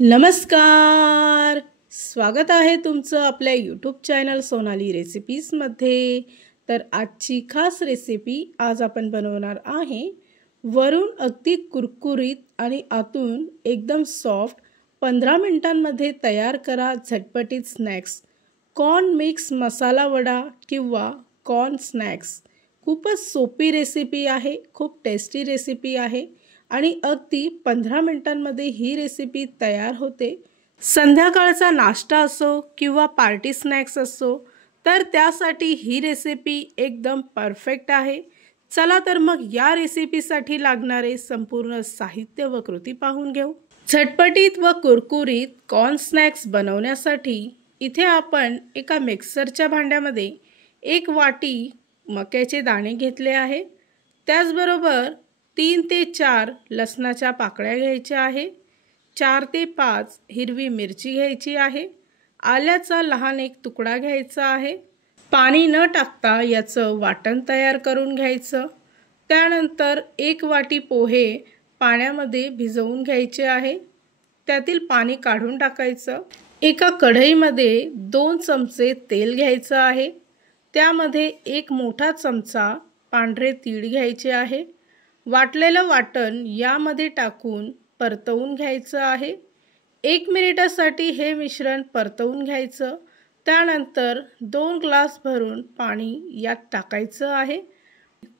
नमस्कार, स्वागत आहे तुमचं आपल्या यूट्यूब चॅनल सोनाली रेसिपीजमध्ये। तर आजची खास रेसिपी आज आपण बनवणार आहे वरून अगदी कुरकुरीत आणि आतून एकदम सॉफ्ट 15 मिनिटांमध्ये तयार करा झटपटीत स्नॅक्स कॉर्न मिक्स मसाला वडा किंवा कॉर्न स्नॅक्स। खूपच सोपी रेसिपी आहे, खूप टेस्टी रेसिपी आहे आणि अगदी 15 मिनिटांमध्ये ही रेसिपी तयार होते। संध्याकाळचा नाश्ता असो किंवा पार्टी स्नॅक्स असो तर त्यासाठी ही रेसिपी एकदम परफेक्ट आहे। चला तर मग या रेसिपीसाठी लागणारे संपूर्ण साहित्य व कृती पाहून घेऊ। झटपटीत व कुरकुरीत कॉर्न स्नॅक्स बनवण्यासाठी इथे आपण एका मिक्सरच्या भांड्यामध्ये 1 वाटी मक्याचे दाणे घेतले आहे। त्याचबरोबर 3 ते 4 लसणाच्या पाकळ्या घ्यायच्या आहे। 4 ते 5 हिरवी मिरची घ्यायची आहे। आल्याचा लहान एक तुकडा घ्यायचा आहे। पाणी न टाकता याचं वाटण तयार करून घ्यायचं। त्यानंतर 1 वाटी पोहे पाण्यामध्ये भिजवून घ्यायचे आहे। त्यातील पाणी काढून टाकायचं। एका कढईमध्ये 2 चमचे तेल घ्यायचं आहे। त्यामध्ये 1 मोठा चमचा पांढरे तीळ घ्यायचे आहे। वाटलेलं वाटण यामध्ये टाकून परतवून घ्यायचं आहे। 1 मिनिटासाठी हे मिश्रण परतवून घ्यायचं। त्यानंतर 2 ग्लास भरून पाणी यात टाकायचं आहे।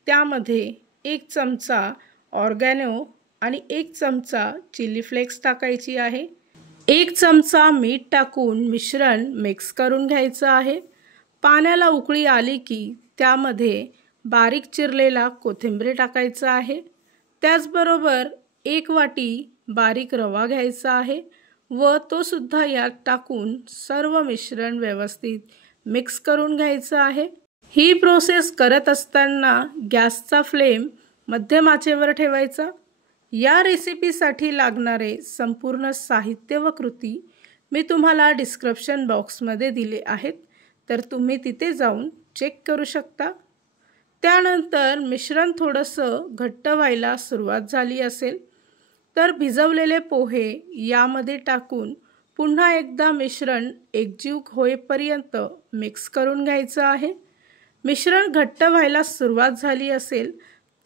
त्यामध्ये 1 चमचा ऑर्गॅनो आणि 1 चमचा चिली फ्लेक्स टाकायची आहे। 1 चमचा मीठ टाकून मिश्रण मिक्स करून घ्यायचं आहे। पाण्याला उकळी आली की त्यामध्ये बारीक चिरलेला कोथिंबीर टाकायचा आहे। त्याचबरोबर 1 वाटी बारीक रवा घ्यायचा आहे व तो सुद्धा यात टाकून सर्व मिश्रण व्यवस्थित मिक्स करून घ्यायचं आहे। ही प्रोसेस करत असताना गॅसचा फ्लेम मध्यम आचेवर ठेवायचा। या रेसिपीसाठी लागणारे संपूर्ण साहित्य व कृती मी तुम्हाला डिस्क्रिप्शन बॉक्समध्ये दिले आहेत, तर तुम्ही तिथे जाऊन चेक करू शकता। त्यानंतर मिश्रण थोडंसं घट्ट व्हायला सुरुवात झाली असेल तर भिजवलेले पोहे यामध्ये टाकून पुन्हा एकदा मिश्रण एकजीव होईपर्यंत मिक्स करून घ्यायचं आहे। मिश्रण घट्ट व्हायला सुरुवात झाली असेल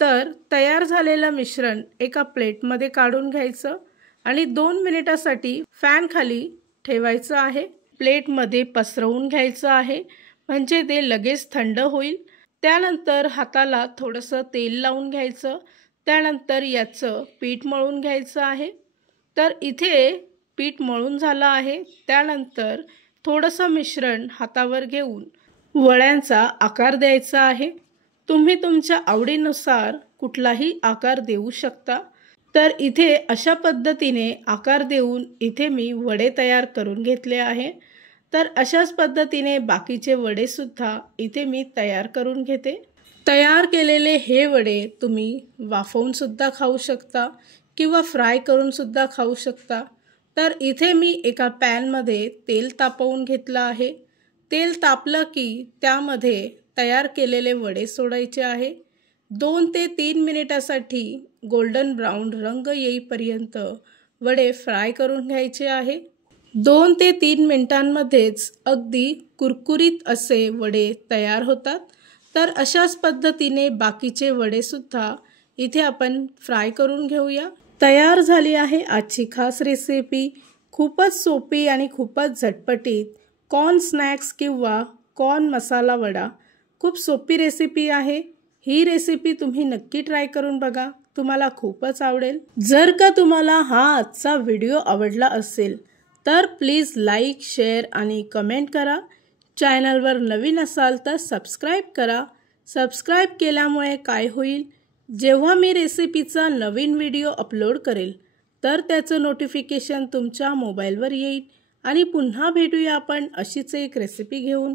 तर तयार झालेलं मिश्रण एका प्लेटमध्ये काढून घ्यायचं आणि 2 मिनिटासाठी फॅन खाली ठेवायचं आहे। प्लेटमध्ये पसरवून घ्यायचं आहे म्हणजे ते लगेच थंड होईल। त्यानंतर हाताला थोडंसं तेल लावून घ्यायचं। त्यानंतर याचं पीठ मळून घ्यायचं आहे। तर इथे पीठ मळून झालं आहे। त्यानंतर थोडंसं मिश्रण हातावर घेऊन वड्यांचा आकार द्यायचा आहे। तुम्ही तुमच्या आवडीनुसार कुठलाही आकार देऊ शकता। तर इथे अशा पद्धतीने आकार देऊन इथे मी वडे तयार करून घेतले आहे। तर अशाच पद्धतीने बाकीचे वडे सुद्धा इथे मी तयार करून घेते। तयार केलेले हे वडे तुम्ही वाफवून सुद्धा खाऊ शकता किंवा फ्राय करून सुद्धा खाऊ शकता। तर इथे मी एका पॅनमध्ये तेल तापवून घेतलं आहे। तेल तापलं की त्यामध्ये तयार केलेले वडे सोडायचे आहे। 2 ते 3 मिनिटासाठी गोल्डन ब्राऊन रंग येईपर्यंत वडे फ्राय करून घ्यायचे आहे। 2 ते 3 मिनिटांमध्येच अगदी कुरकुरीत असे वडे तयार होतात। तर अशाच पद्धतीने बाकीचे वडे सुद्धा इथे आपण फ्राय करून घेऊया। तयार झाली आहे आजची खास रेसिपी। खूपच सोपी आणि खूपच झटपटीत कॉर्न स्नॅक्स किंवा कॉर्न मसाला वडा। खूप सोपी रेसिपी आहे। ही रेसिपी तुम्ही नक्की ट्राय करून बघा, तुम्हाला खूपच आवडेल। जर का तुम्हाला हा आजचा व्हिडिओ आवडला असेल तर प्लीज लाईक, शेअर आणि कमेंट करा। चॅनलवर नवीन असाल तर सबस्क्राईब करा। सबस्क्राईब केल्यामुळे काय होईल, जेव्हा मी रेसिपीचा नवीन व्हिडिओ अपलोड करेल तर त्याचं नोटिफिकेशन तुमच्या मोबाईलवर येईल। आणि पुन्हा भेटूया आपण अशीच एक रेसिपी घेऊन।